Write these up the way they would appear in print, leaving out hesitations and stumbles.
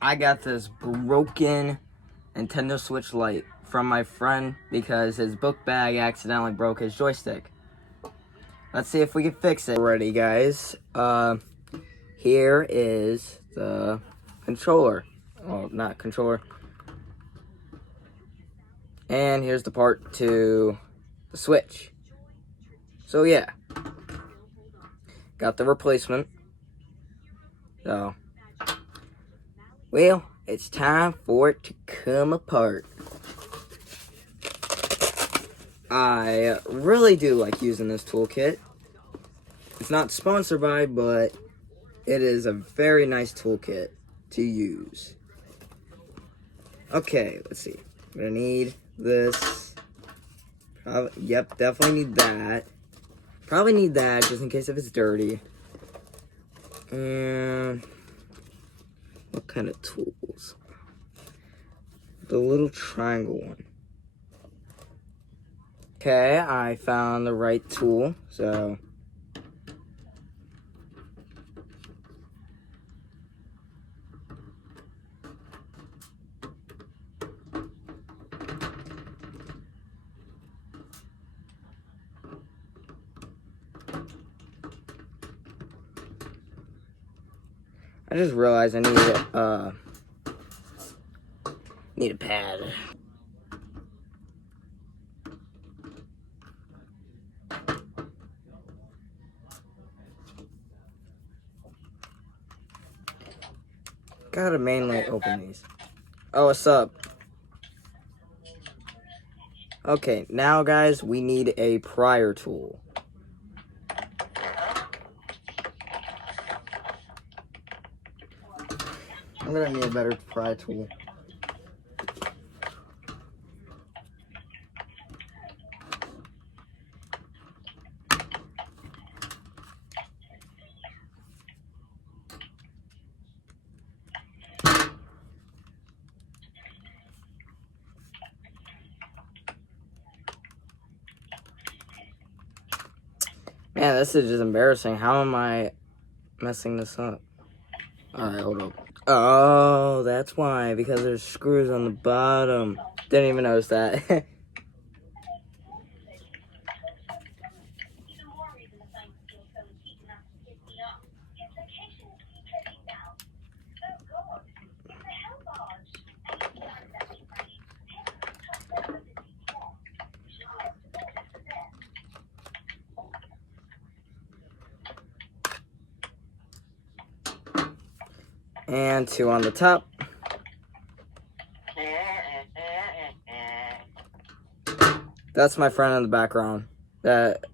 I got this broken Nintendo Switch Lite from my friend because his book bag accidentally broke his joystick. Let's see if we can fix it. Alrighty, guys. Here is the controller. Well, not controller. And here's the part to the Switch. So yeah, got the replacement. So, well, it's time for it to come apart. I really do like using this toolkit. It's not sponsored by, but it is a very nice toolkit to use. Okay, let's see. I'm gonna need this. Yep, definitely need that. Probably need that just in case if it's dirty. And what kind of tools? The little triangle one. Okay, I found the right tool, so I just realized I need a pad. Gotta mainly open these. Oh, what's up? Okay, now guys, we need a prior tool. I'm gonna need a better pry tool. Man, this is just embarrassing. How am I messing this up? Alright, hold up. Oh, that's why. Because there's screws on the bottom. Didn't even notice that. And two on the top. That's my friend in the background. That,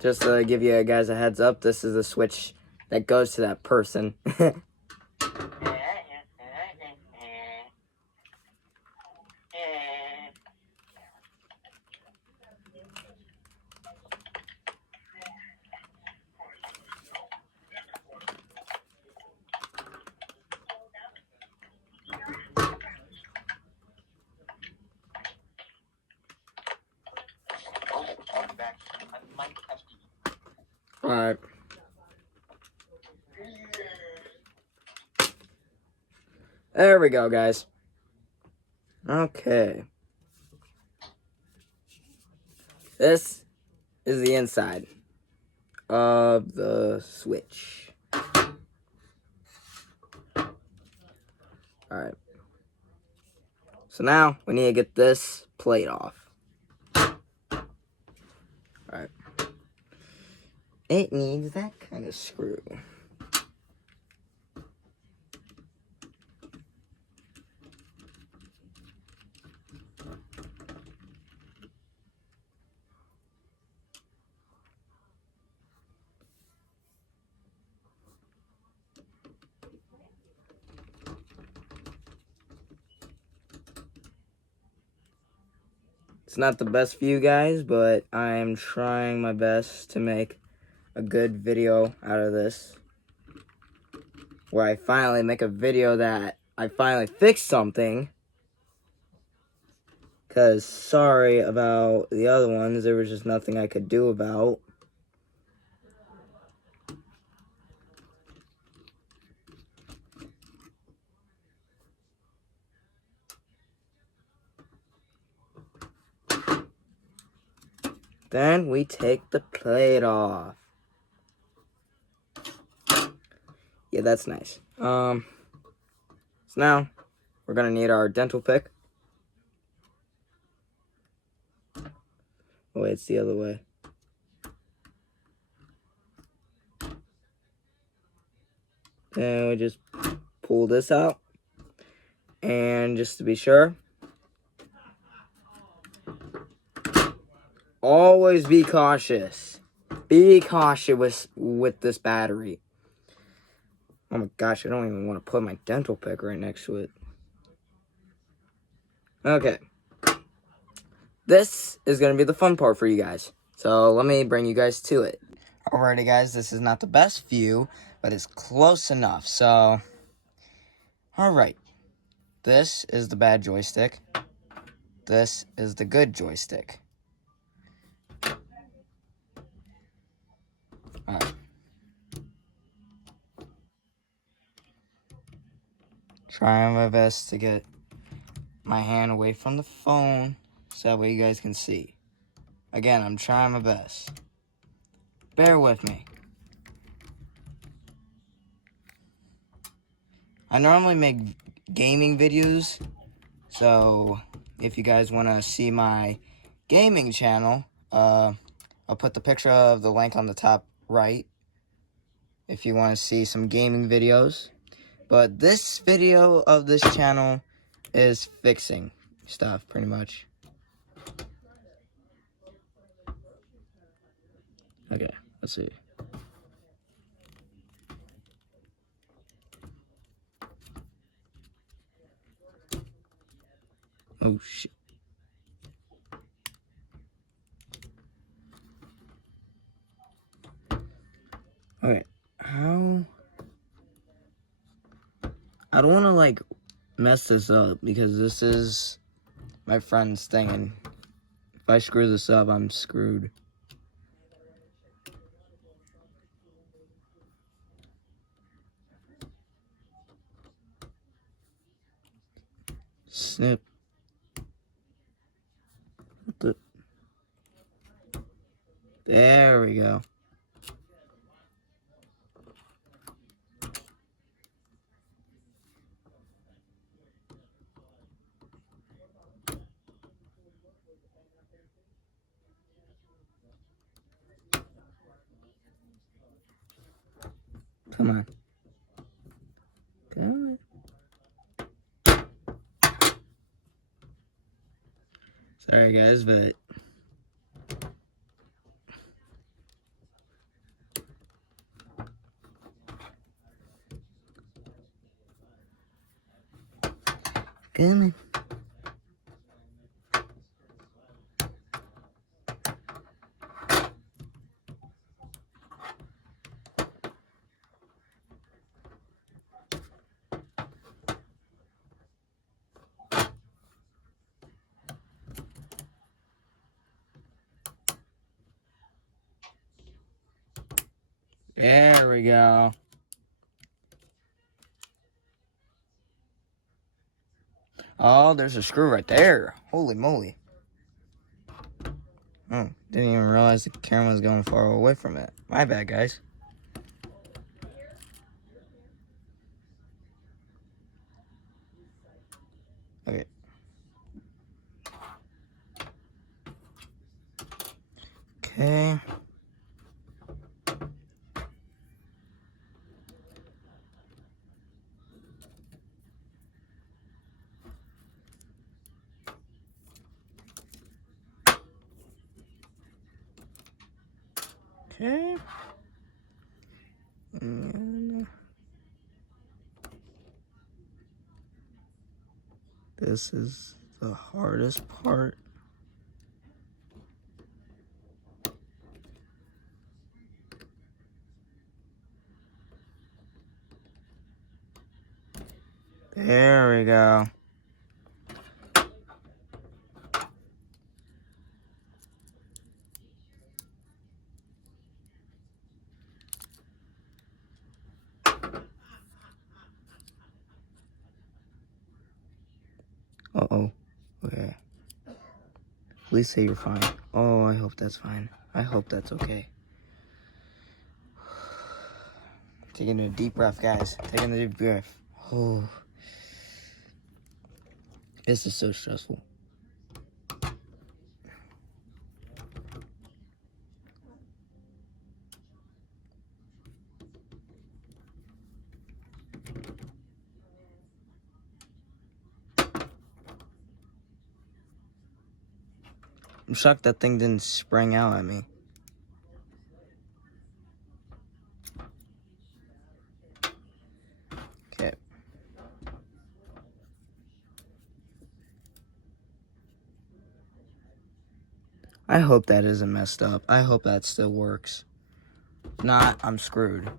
just to give you guys a heads up, this is the switch that goes to that person. Alright. There we go, guys. Okay. This is the inside of the switch. Alright. So now we need to get this plate off. Alright. It needs that kind of screw. It's not the best for you guys, but I am trying my best to make a good video out of this. Where I finally make a video that I finally fixed something. Because sorry about the other ones, there was just nothing I could do about. Then we take the plate off. Yeah, that's nice. So now we're gonna need our dental pick. Oh, wait, it's the other way. Then we just pull this out. And just to be sure, always be cautious. Be cautious with this battery. Oh my gosh, I don't even want to put my dental pick right next to it. Okay. This is going to be the fun part for you guys. So let me bring you guys to it. Alrighty guys, this is not the best view, but it's close enough. So, alright. This is the bad joystick. This is the good joystick. Alright. Trying my best to get my hand away from the phone so that way you guys can see. Again, I'm trying my best. Bear with me. I normally make gaming videos, so if you guys want to see my gaming channel, I'll put the picture of the link on the top right if you want to see some gaming videos. But this video of this channel is fixing stuff, pretty much. Okay, let's see. Oh, shit. Alright, how... I don't want to, like, mess this up, because this is my friend's thing, and if I screw this up, I'm screwed. Snip. There we go. Come on. Come on. Sorry guys, but come on. There we go. Oh, there's a screw right there. Holy moly. Oh, didn't even realize the camera was going far away from it. My bad, guys. Okay. Okay. Okay. And this is the hardest part. There we go. Uh-oh. Okay. Please say you're fine. Oh, I hope that's fine. I hope that's okay. Taking a deep breath, guys. Taking a deep breath. Oh. This is so stressful. I'm shocked that thing didn't spring out at me. Okay. I hope that isn't messed up. I hope that still works. If not, I'm screwed.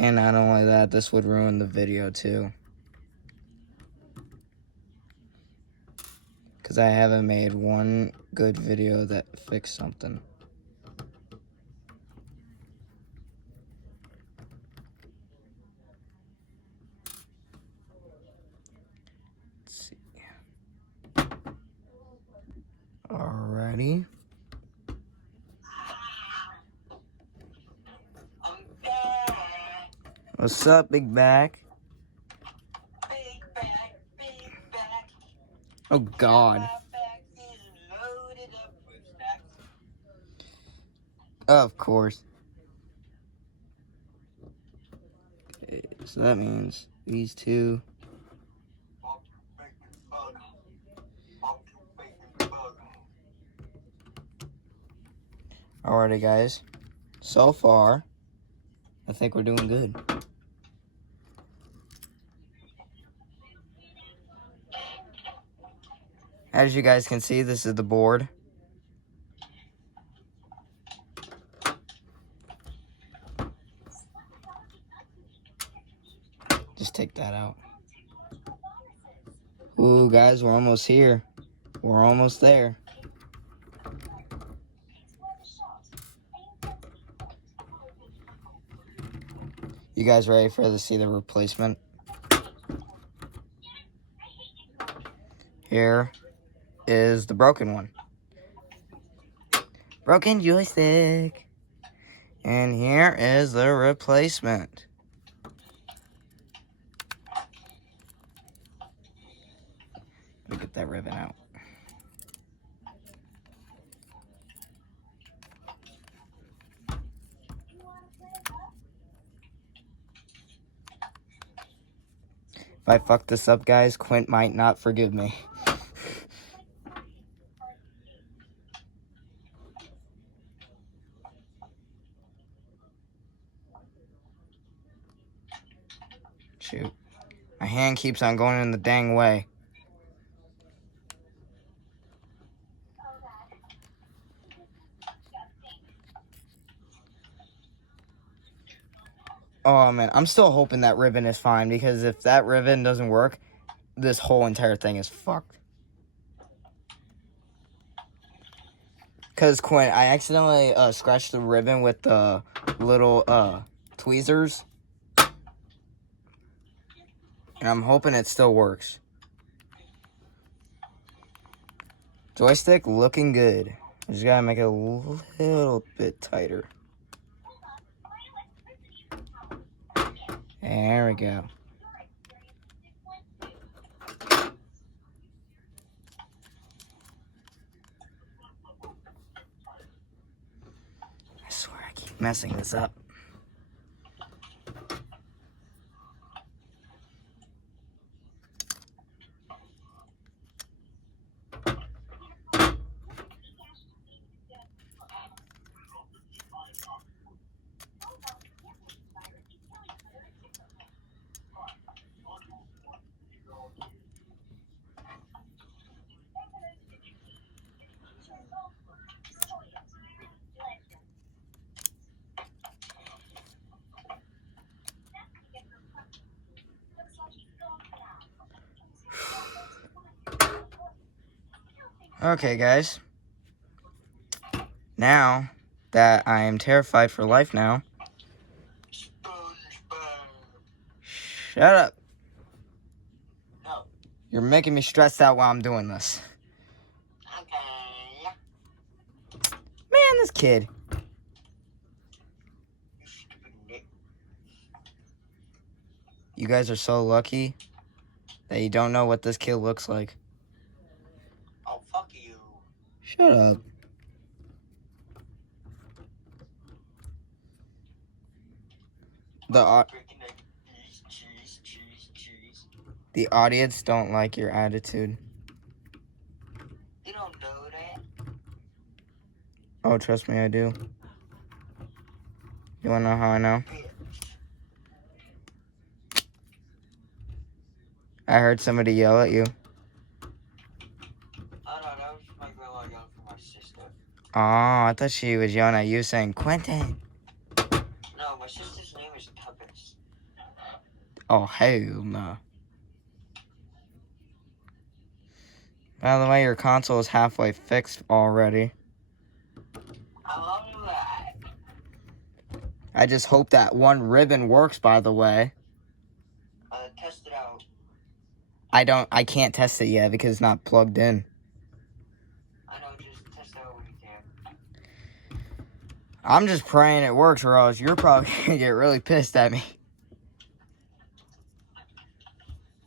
And not only that, this would ruin the video too. Because I haven't made one good video that fixed something. Let's see. Alrighty. What's up, Big Back? Oh, God. Of course. Okay, so that means these two. Alrighty, guys. So far, I think we're doing good. As you guys can see, this is the board. Just take that out. Ooh, guys, we're almost here. We're almost there. You guys ready for to see the replacement? Here is the broken one. Broken joystick. And here is the replacement. Let me get that ribbon out. If I fuck this up, guys, Quint might not forgive me. Shoot. My hand keeps on going in the dang way. Oh, man. I'm still hoping that ribbon is fine, because if that ribbon doesn't work, this whole entire thing is fucked. Because, Quint, I accidentally scratched the ribbon with the little tweezers. And I'm hoping it still works. Joystick looking good. I just gotta make it a little bit tighter. There we go. I swear I keep messing this up. Okay, guys. Now that I am terrified for life now. Shut up. You're making me stressed out while I'm doing this. Okay. Man, this kid. You stupid nit. You guys are so lucky that you don't know what this kid looks like. Oh, fuck you. Shut up. Freaking egg, cheese. The audience don't like your attitude. You don't know that. Oh, trust me, I do. You wanna know how I know? Bitch. I heard somebody yell at you. Oh, no, that was my grandma yelling for my sister. Oh, I thought she was yelling at you saying, Quentin. No, my sister's name is Tuppence. Oh, hell no. By the way, your console is halfway fixed already. Alright. I just hope that one ribbon works, by the way. Test it out. I can't test it yet because it's not plugged in. I know, just test it out when you can. I'm just praying it works, or else you're probably gonna get really pissed at me.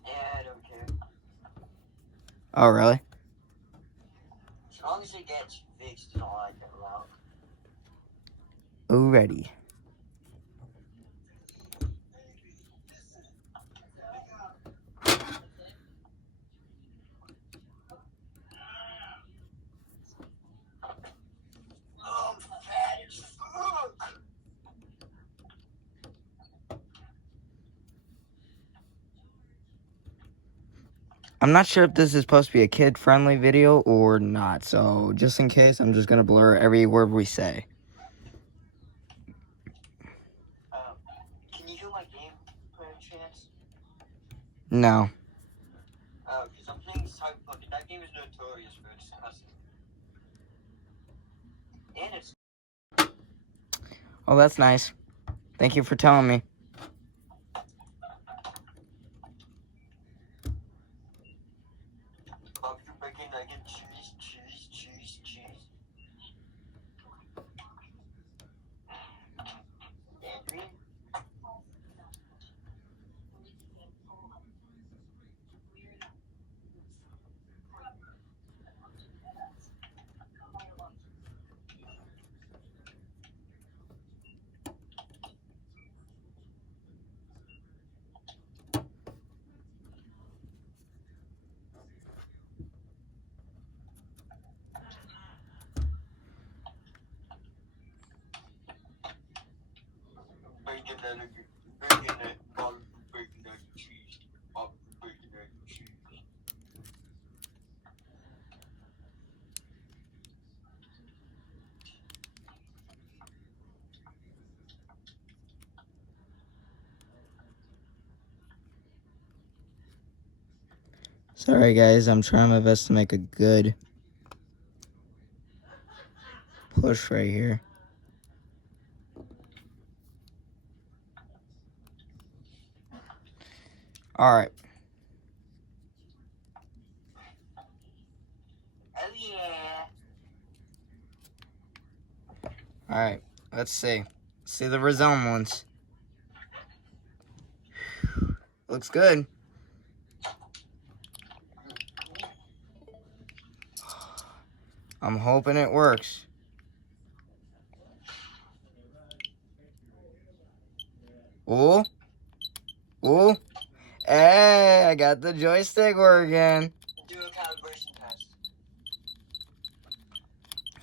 Yeah, I don't care. Oh, really? As long as it gets fixed, it's all I care about. Alrighty. I'm fat as fuck. I'm not sure if this is supposed to be a kid-friendly video or not, so just in case, I'm just gonna blur every word we say. Can you hear my game, per chance? No. Oh, because I'm playing Cyberpunk, and that game is notorious for its cussing. And it's Oh, that's nice. Thank you for telling me. barbecue bacon, egg, and cheese. Angry? Bacon, egg, barbecue bacon, egg, and cheese. Barbecue bacon, egg, and cheese. Sorry, guys. I'm trying my best to make a good push right here. Alright. Oh, yeah. Alright. Let's see. See the resemblance. Looks good. I'm hoping it works. Ooh. Ooh. Hey, I got the joystick working. Do a calibration test.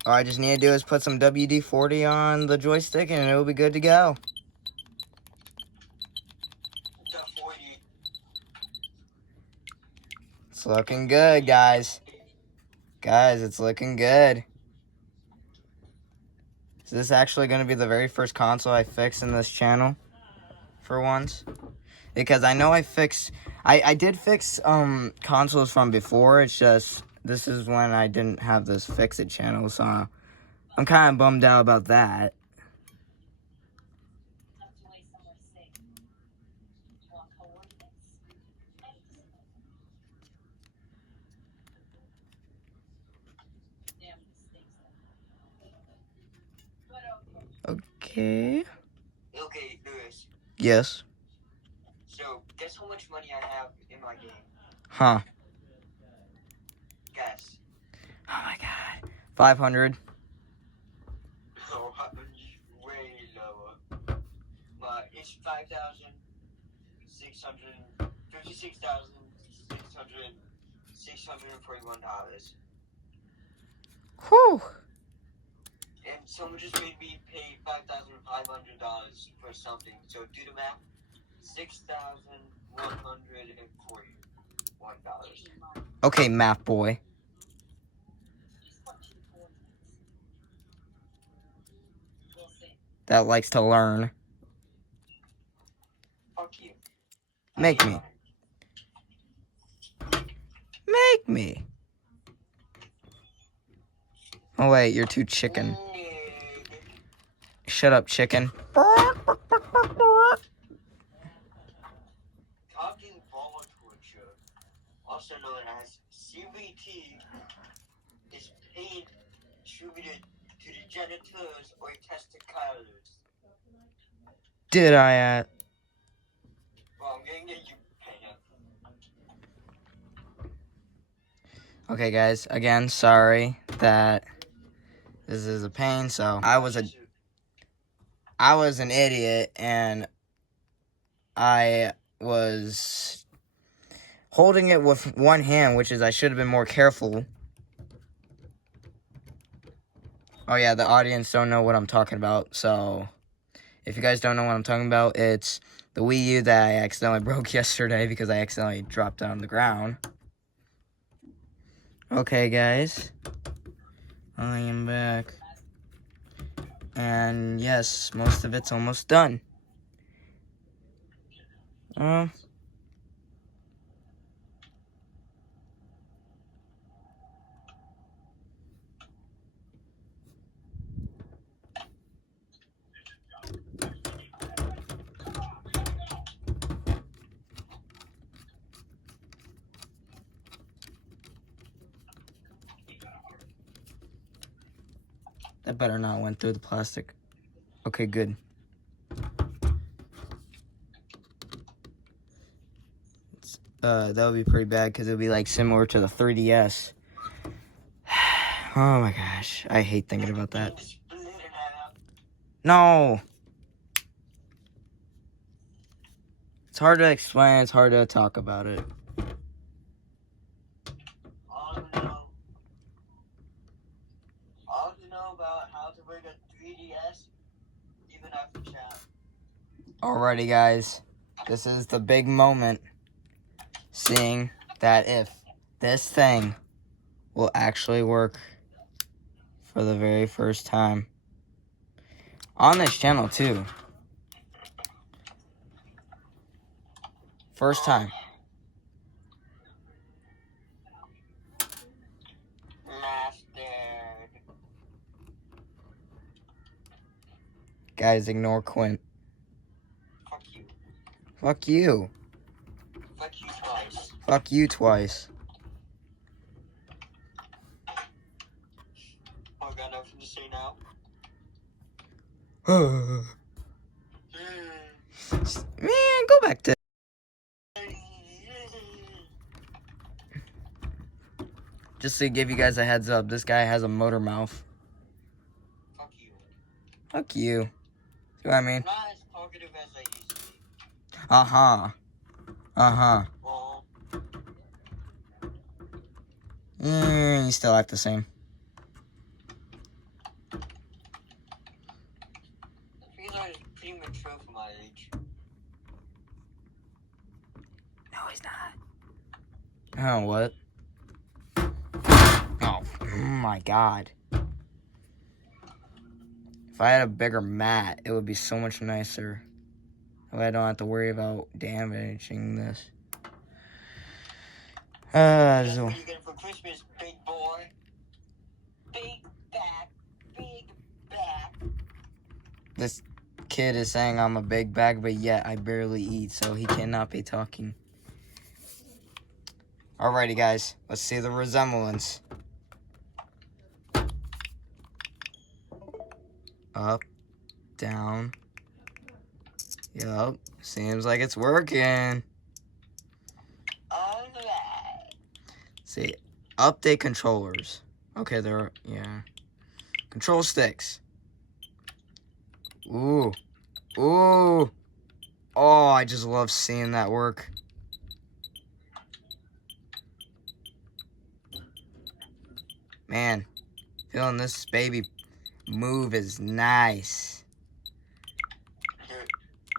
All I just need to do is put some WD-40 on the joystick and it'll be good to go. The 40. It's looking good, guys. Guys, it's looking good. Is this actually going to be the very first console I fix in this channel? For once? Because I know I did fix consoles from before. It's just this is when I didn't have this Fix It channel, so I'm kind of bummed out about that. Okay. Okay, Lewis. Yes. So, guess how much money I have in my game? Huh. Guess. Oh my god. 500. No, way lower. It's 641 dollars. Whew. And someone just made me pay $5,500 for something. So do the math. $6,141. Okay, math boy. That likes to learn. Fuck you. Make me. Make me. Oh wait, you're too chicken. Shut up, chicken. Talking ball torture, also known as CBT, is pain attributed to the genitals or testicles. Did I Well, I'm gonna get you pain. Okay guys, again, sorry that this is a pain. So I was an idiot and I was holding it with one hand, which is I should have been more careful. Oh yeah, the audience don't know what I'm talking about. So if you guys don't know what I'm talking about, it's the Wii U that I accidentally broke yesterday because I accidentally dropped it on the ground. Okay guys, I am back. And yes, most of it's almost done. That better not went through the plastic. Okay, good. That would be pretty bad because it would be like similar to the 3DS. Oh my gosh, I hate thinking about that. No! It's hard to explain, it's hard to talk about it. All to know about how to break a 3DS, even after chat. Alrighty guys, this is the big moment. Seeing that if this thing will actually work for the very first time. On this channel too. First time. Mastered. Guys, ignore Quint. Fuck you. Fuck you. Fuck you twice. Fuck you twice. I got nothing to say now. Man, go back to... Just to give you guys a heads up, this guy has a motor mouth. Fuck you. Fuck you. See what I mean? I'm not as talkative as I used to be. Uh-huh. Uh-huh. Well, You still act the same. I feel like it's pretty mature for my age. No, he's not. Oh, what? Oh my god. If I had a bigger mat, it would be so much nicer. That way I don't have to worry about damaging this. That's So... what you get for Christmas, big boy. Big back. Big back. This kid is saying I'm a big bag, but yet I barely eat, so he cannot be talking. Alrighty, guys. Let's see the resemblance. Up. down. Yup, seems like it's working. Alright. See, update controllers. Okay, yeah. Control sticks. Ooh. Ooh. Oh, I just love seeing that work. Man, feeling this baby move is nice.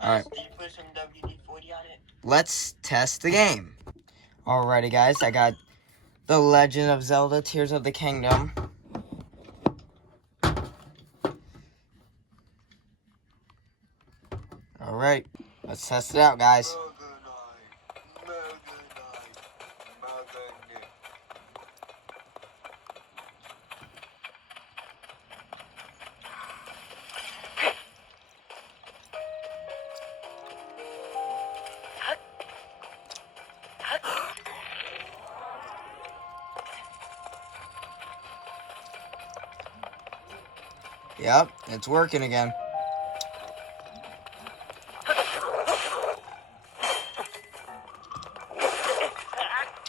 Alright. Did you put some WD-40 on it? Let's test the game. Alrighty, guys, I got The Legend of Zelda Tears of the Kingdom. Alright, let's test it out, guys. Yep, it's working again.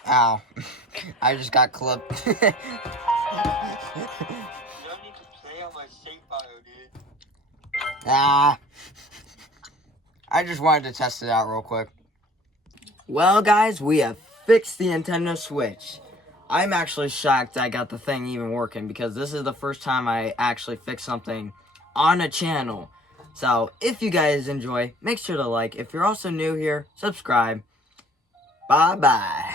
Ow. I just got clipped. You don't need to play on my save file, dude. Ah. I just wanted to test it out real quick. Well, guys, we have fixed the Nintendo Switch. I'm actually shocked I got the thing even working because this is the first time I actually fixed something on a channel. So, if you guys enjoy, make sure to like. If you're also new here, subscribe. Bye-bye.